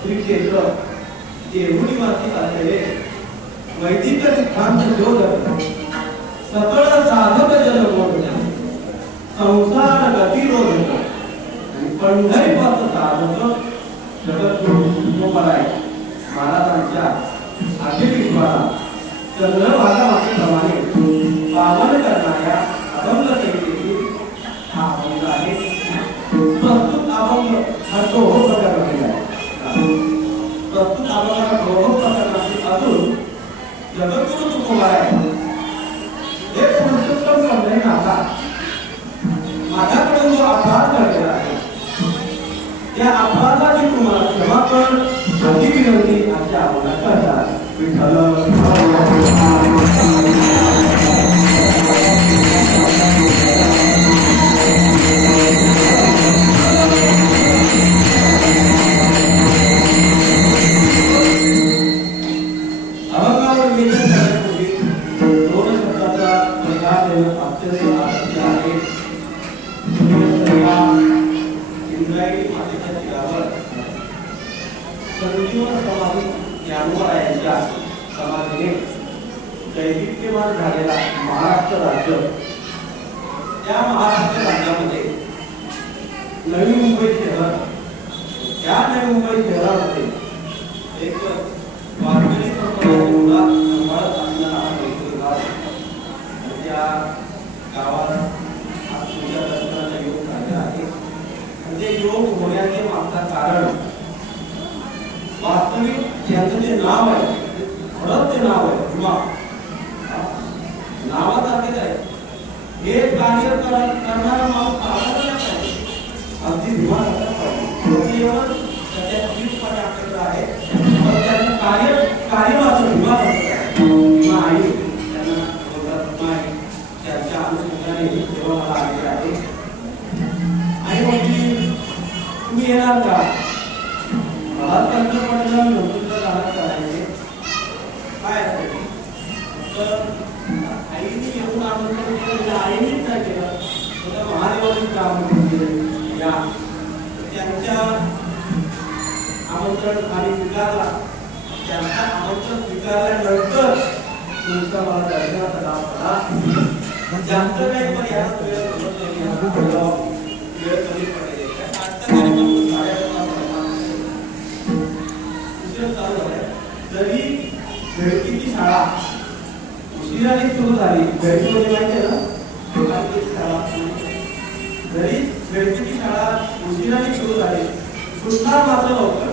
श्री क्षेत्र देवळी माती असलेले वैदिक सिद्धांत शोधक सकळ साधक जनबोधक संसार गतिरोधक आणि पंढरीपथ साधक जगद्गुरु महाराजांच्या आशीर्वादा चंद्रभागा प्रमाणे पावन करणाऱ्या अभंग संहितेतील हा अभंग आहे. प्रस्तुत अभंग हा दोहो प्रकारचा आहे. प्रस्तुत अभंगाला दोहो प्रकारचे असून जगद्गुरु तुकोबाराय हे पुरुषोत्तम पंढरीनाथा माझ्याकडून जो अपराध घडलेला आहे त्या अपराधाची तुम्हाला क्षमा कर अशी विनंती आमच्या अभंगात करतात. विठ्ठल समाधीने दैदिप्यमान झालेला महाराष्ट्र राज्य त्या महाराष्ट्र राज्यामध्ये नवी मुंबई शहर त्या नवी मुंबई शहरामध्ये एक वारकरी संप्रदायाचा मुलगा सांभाळत असणारा हा त्या गावात आज तुमच्या दर्शनाला योग झालेला आहे. म्हणजे योग होण्याचे मागचं कारण वास्तविक त्यांचं जे नाव आहे खरंच ते नाव आहे भीमा नावासारखेच आहे. हे कार्य करणारा माणूस साधारण आहे अगदी भीमा केवळ सध्या तीसपणे आपल्याकडे आहे पण त्याचं कार्य मात्र भीमा भीमा आई त्यांना त्यांच्या अनुषंगाने जेव्हा मला आलेले आहे आई म्हटली तुम्ही येणार का मला त्यांचं म्हटलं नोकरीला जाणार करायचे काय असेल तर आईने येऊन आमंत्रण केलं आईनेच काय केलं तर महादेवाने आमंत्रण केलं या त्यांच्या आमंत्रण आम्ही स्वीकारला. त्यांचा आमंत्रण स्वीकारल्यानंतर तुमचा मला दर्शनाचा लाभ झाला. जास्त काही पण या वेळ कमी पडले आजचा कार्यक्रम जरी बेडकीची शाळा उशिराने सुरू झाली बेडकी म्हणजे माहिती आहे ना शाळा जरी बेडकीची शाळा उशिराने सुरू झाली सुद्धा मात्र लवकर